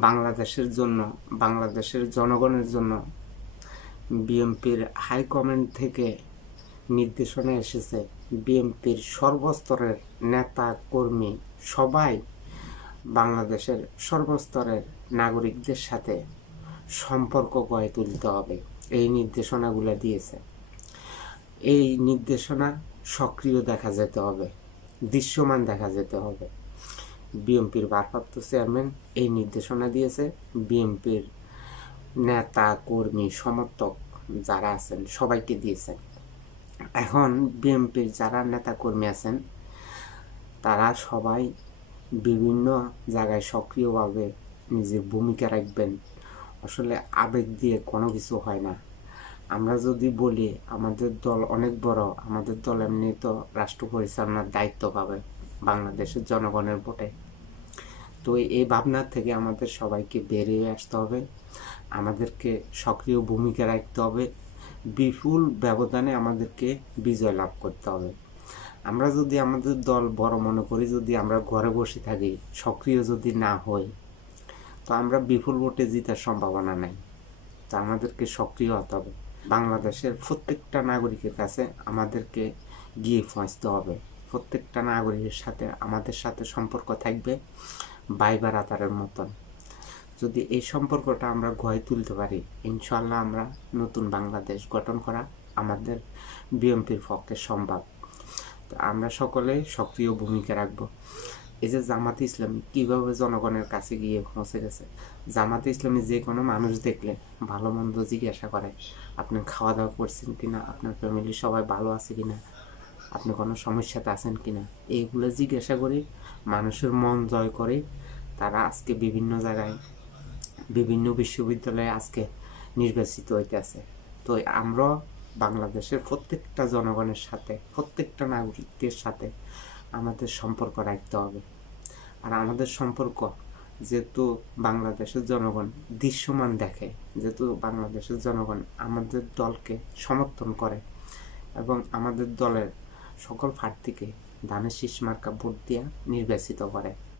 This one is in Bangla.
বাংলাদেশের জন্য, বাংলাদেশের জনগণের জন্য বিএনপির হাইকমান্ড থেকে নির্দেশনা এসেছে। বিএনপির সর্বস্তরের নেতা কর্মী সবাই বাংলাদেশের সর্বস্তরের নাগরিকদের সাথে সম্পর্ক গড়ে তুলতে হবে, এই নির্দেশনাগুলো দিয়েছে। এই নির্দেশনা সক্রিয় দেখা যেতে হবে, দৃশ্যমান দেখা যেতে হবে। বিএনপির ভারপ্রাপ্ত চেয়ারম্যান এই নির্দেশনা দিয়েছে। বিএনপির নেতা কর্মী সমর্থক যারা আছেন সবাইকে দিয়েছেন। এখন বিএনপির যারা নেতা কর্মী আছেন তারা সবাই বিভিন্ন জায়গায় সক্রিয়ভাবে নিজের ভূমিকা রাখবেন। আসলে আবেগ দিয়ে কোনো কিছু হয় না। আমরা যদি বলি আমাদের দল অনেক বড়, আমাদের দল এমনি তো রাষ্ট্র পরিচালনার দায়িত্ব পাবে বাংলাদেশের জনগণের ভোটে। তো এই ভাবনার থেকে আমাদের সবাইকে বেরিয়ে আসতে হবে, আমাদেরকে সক্রিয় ভূমিকা রাখতে হবে, বিপুল ব্যবধানে আমাদেরকে বিজয় লাভ করতে হবে। আমরা যদি আমাদের দল বড় মনে করি, যদি আমরা ঘরে বসে থাকি, সক্রিয় যদি না হই, তো আমরা বিপুল ভোটে জেতার সম্ভাবনা নাই। তো আমাদেরকে সক্রিয় হতে হবে। বাংলাদেশের প্রত্যেকটা নাগরিকের কাছে আমাদেরকে গিয়ে পৌঁছতে হবে। প্রত্যেকটা নাগরিকের সাথে আমাদের সাথে সম্পর্ক থাকবে ভাই বারাদারের মতন। যদি এই সম্পর্কটা আমরা গড়ে তুলতে পারি, ইনশাল্লাহ আমরা নতুন বাংলাদেশ গঠন করা আমাদের বিএনপির পক্ষে সম্ভব। তো আমরা সকলে সক্রিয় ভূমিকা রাখবো। এই যে জামাতে ইসলামী কীভাবে জনগণের কাছে গিয়ে পৌঁছে গেছে। জামাতে ইসলামী যে কোনো মানুষ দেখলে ভালো মন্দ জিজ্ঞাসা করে, আপনি খাওয়া দাওয়া করছেন কিনা, আপনার ফ্যামিলি সবাই ভালো আছে কিনা, আপনি কোনো সমস্যাতে আছেন কিনা, এইগুলো জিজ্ঞাসা করে মানুষের মন জয় করে তারা আজকে বিভিন্ন জায়গায়, বিভিন্ন বিশ্ববিদ্যালয়ে আজকে নির্বাচিত হইতেছে। তো আমরা বাংলাদেশের প্রত্যেকটা জনগণের সাথে, প্রত্যেকটা নাগরিকদের সাথে আমাদের সম্পর্ক রাখতে হবে। আর আমাদের সম্পর্ক যেহেতু বাংলাদেশের জনগণ দৃশ্যমান দেখে, যেহেতু বাংলাদেশের জনগণ আমাদের দলকে সমর্থন করে এবং আমাদের দলের সকল প্রার্থীকে ধানের শীষ মার্কা ভোট দিয়া নির্বাচিত করে।